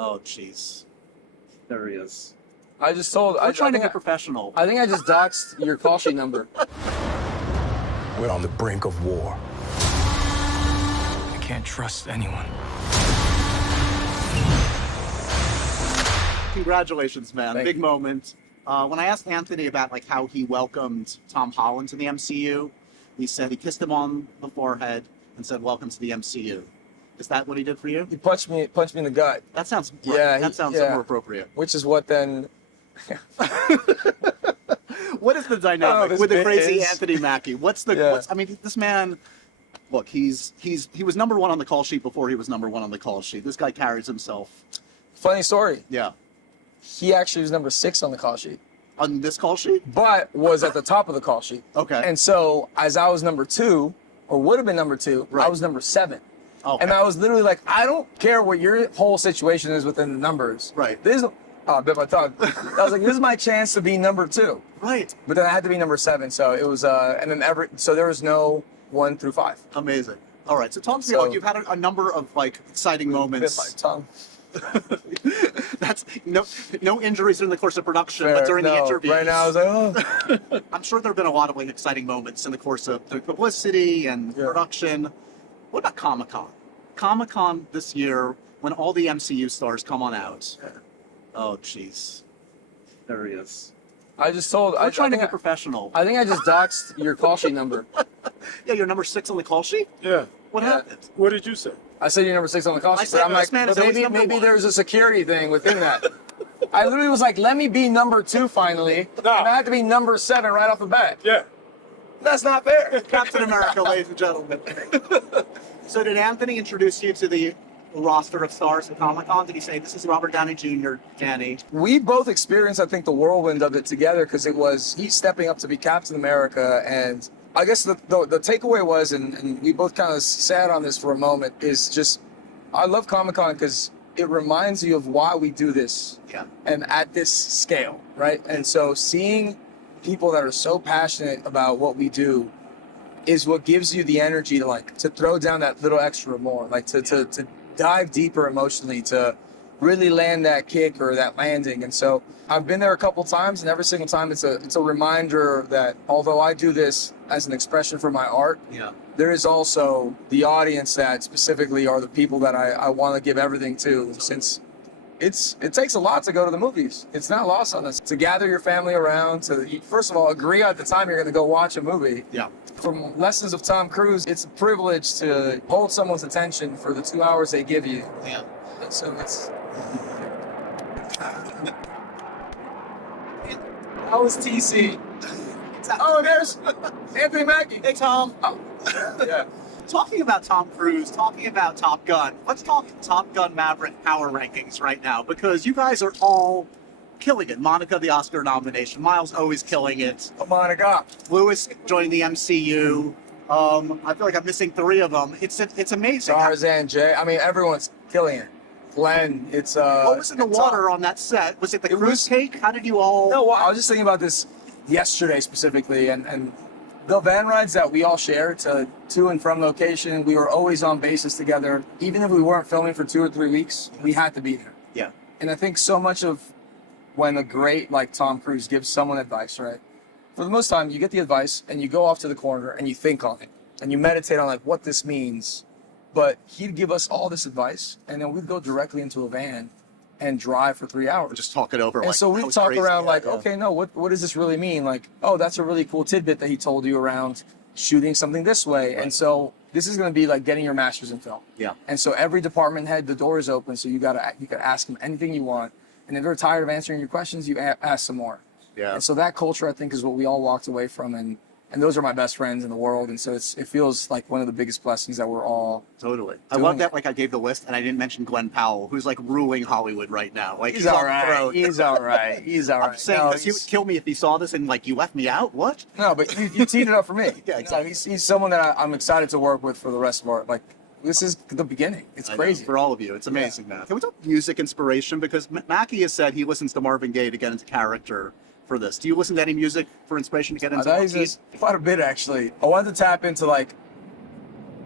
Oh, jeez. There he is. I just told. I'm trying to get professional. I think I just doxed your call sheet number. We're on the brink of war. I can't trust anyone. Congratulations, man. Thank Big you. moment. When I asked Anthony about like how he welcomed Tom Holland to the MCU, he said he kissed him on the forehead and said, "Welcome to the MCU." Is that what he did for you? He punched me in the gut, That sounds Yeah, That sounds yeah. more appropriate. which is what then. What is the Oh, dynamic this with the bit crazy is- Anthony Mackie? What's the? Yeah. I mean, this man. Look, he was number one on the call sheet before he was number one on the call sheet. This guy carries himself. Funny story. Yeah. He actually was number 6 on the call sheet, On this call sheet. but was at the top of the call sheet. Okay. And so, as I was number 2, or would have been number 2, I Right. was number 7. Okay. And I was literally like, I don't care what your whole situation is within the numbers. Right. This, I bit my tongue. I was like, this is my chance to be number 2. Right. But then I had to be number 7, so it was, and then so there was no 1 through 5. Amazing. All right. So talk to me So- about you've had a number of like exciting Bit my moments. tongue. That's no injuries in the course of production, Fair. but during the No, interviews. right now I was like, oh. I'm sure there have been a lot of like exciting moments in the course of the publicity and Yeah. production. What about Comic-Con? Comic-Con this year, when all the MCU stars come on out. Oh, jeez. There he is. I just told. I'm trying to think get professional. I think I just doxed your call sheet number. Yeah, you're number 6 on the call sheet? Yeah. What Yeah. happened? What did you say? I said you're number 6 on the call I sheet, said but I'm this like, man is but always number maybe one. there's a security thing within that. I literally was like, let me be number 2 finally, No. and I had to be number 7 right off the bat. Yeah. That's not fair. Captain America, ladies and gentlemen. So did Anthony introduce you to the roster of stars at Comic-Con? Did he say, this is Robert Downey Jr., Danny? We both experienced, I think, the whirlwind of it together because it was he's stepping up to be Captain America, and I guess the takeaway was, and we both kind of sat on this for a moment, is just I love Comic-Con because it reminds you of why we do this Yeah. and at this scale, right? And so seeing people that are so passionate about what we do is what gives you the energy to throw down that little extra more, like to dive deeper emotionally, to really land that kick or that landing. And so I've been there a couple times, and every single time it's a reminder that although I do this as an expression for my art, Yeah. there is also the audience that specifically are the people that I want to give everything to, since it takes a lot to go to the movies. It's not lost on us. To gather your family around, to first of all agree at the time you're going to go watch a movie. Yeah. From Lessons of Tom Cruise, it's a privilege to hold someone's attention for the 2 hours they give you. Yeah. And so it's... How was TC? Oh, there's Anthony Mackie. Hey, Tom. Oh. Yeah. Talking about Tom Cruise, talking about Top Gun, let's talk Top Gun Maverick power rankings right now, because you guys are all killing it. Monica, the Oscar nomination. Miles always killing it. Oh my God. Lewis joining the MCU. I feel like I'm missing 3 of them. It's amazing. Tarzan, Jay. I mean, everyone's killing it. Glenn, it's What was in the it's water on that set? Was it the It cruise was- cake? How did you all? No, I was just thinking about this yesterday specifically, and the van rides that we all shared to and from location, we were always on bases together. Even if we weren't filming for 2 or 3 weeks, we had to be there. Yeah. And I think so much of when a great like Tom Cruise gives someone advice, right? For the most time, you get the advice and you go off to the corner and you think on it and you meditate on like what this means. But he'd give us all this advice, and then we'd go directly into a van and drive for 3 hours. Just talk it over. And like, so that we was talk crazy. around Yeah, like, yeah. okay, no, what does this really mean? Like, oh, that's a really cool tidbit that he told you around shooting something this way. Right. And so this is going to be like getting your master's in film. Yeah. And so every department head, the door is open, so you can ask them anything you want. And if they're tired of answering your questions, you ask some more. Yeah. And so that culture, I think, is what we all walked away from, and those are my best friends in the world. And so it feels like one of the biggest blessings that we're all. Totally. I doing love it. that. Like I gave the list, and I didn't mention Glenn Powell, who's like ruling Hollywood right now. Like He's all on the right. throne. He's all right. He's all right. I'm saying No, this, he would kill me if he saw this and like you left me out. What? No, but you teed it up for me. Yeah, exactly. He's someone that I'm excited to work with for the rest of our, like, this is the beginning. It's I know, crazy. for all of you. It's amazing, man. Can we talk music inspiration? Because Mackie has said he listens to Marvin Gaye to get into character for this. Do you listen to any music for inspiration to get into? That is quite a bit, actually. I wanted to tap into like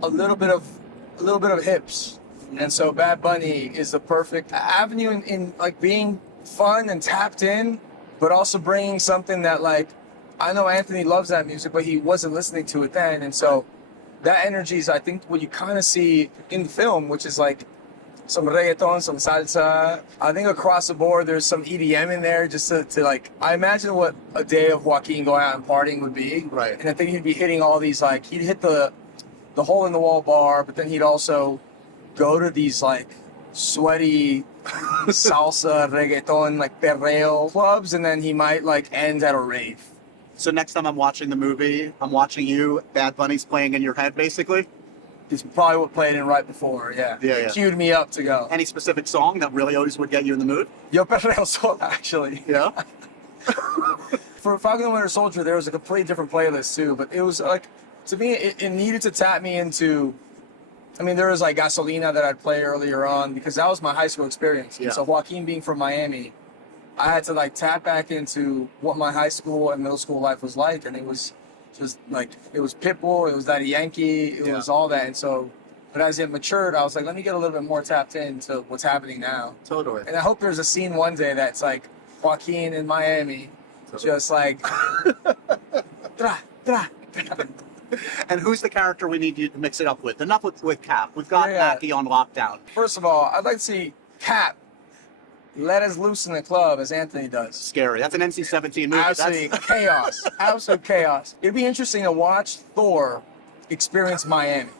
a little bit of hips. And so Bad Bunny is the perfect avenue in like being fun and tapped in, but also bringing something that like, I know Anthony loves that music, but he wasn't listening to it then. And so that energy is, I think, what you kind of see in film, which is like some reggaeton, some salsa. I think across the board, there's some EDM in there just to like, I imagine what a day of Joaquin going out and partying would be. Right. And I think he'd be hitting all these, like, he'd hit the hole in the wall bar, but then he'd also go to these like sweaty salsa, reggaeton, like perreo clubs, and then he might like end at a rave. So next time I'm watching the movie, I'm watching you. Bad Bunny's playing in your head, basically. It's probably what played in right before, yeah. Yeah, It yeah. queued me up to go. Any specific song that really always would get you in the mood? Yo Perreo Sol, actually. Yeah. For Falcon and Winter Soldier, there was a completely different playlist too, but it was like, to me, it needed to tap me into, I mean, there was like Gasolina that I'd play earlier on because that was my high school experience. Yeah. And so Joaquin being from Miami, I had to like tap back into what my high school and middle school life was like. And it was just like, it was Pitbull, it was Daddy Yankee, it Yeah. was all that. And so, but as it matured, I was like, let me get a little bit more tapped into what's happening now. Totally. And I hope there's a scene one day that's like Joaquin in Miami, just like, tra, tra, tra. And who's the character we need you to mix it up with? Enough with Cap. We've got Yeah. Mackie on lockdown. First of all, I'd like to see Cap let us loose in the club as Anthony does. Scary. That's an NC-17 movie. Absolutely That's chaos. Absolute chaos. It'd be interesting to watch Thor experience Miami.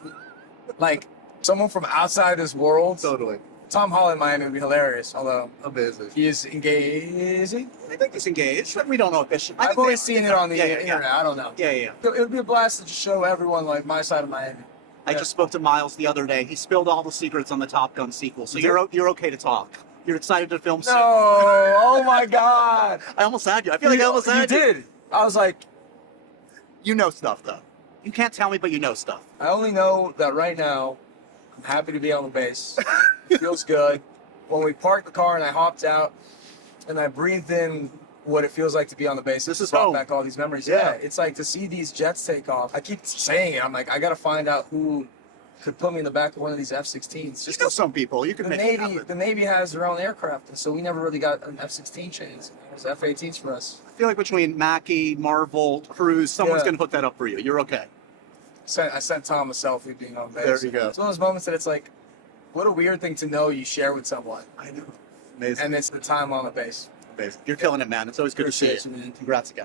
Like, someone from outside this world. totally Tom Holland Miami would be hilarious, although amazing. he is engaged. Is he? I think he's engaged. We don't know officially. I've always seen it on the Yeah, yeah, internet. yeah. I don't know. Yeah, yeah. So it would be a blast to just show everyone, like, my side of Miami. I Yeah. just spoke to Miles the other day. He spilled all the secrets on the Top Gun sequel, so Did- you're okay to talk. You're excited to film No! soon. Oh my God! I almost had you. I feel like I almost You had you. did. I was like, You know stuff though. You can't tell me, but you know stuff. I only know that right now, I'm happy to be on the base. Feels good. When we parked the car and I hopped out and I breathed in what it feels like to be on the base, This it is brought home. back all these memories. Yeah. Yeah, it's like to see these jets take off. I keep saying it. I'm like, I got to find out who could put me in the back of one of these F-16s. Just know some people. You can the make it Navy, happen. the Navy has their own aircraft, and so we never really got an F-16 chance. It was F-18s for us. I feel like between Mackie, Marvel, Cruz, someone's Yeah. gonna put that up for you. You're okay. I sent Tom a selfie being on base. There you go. It's one of those moments that it's like, what a weird thing to know you share with someone. I know. Amazing. And it's the time on the base. Amazing. You're killing it, man. It's always good to see Appreciate you. you, man. Congrats again.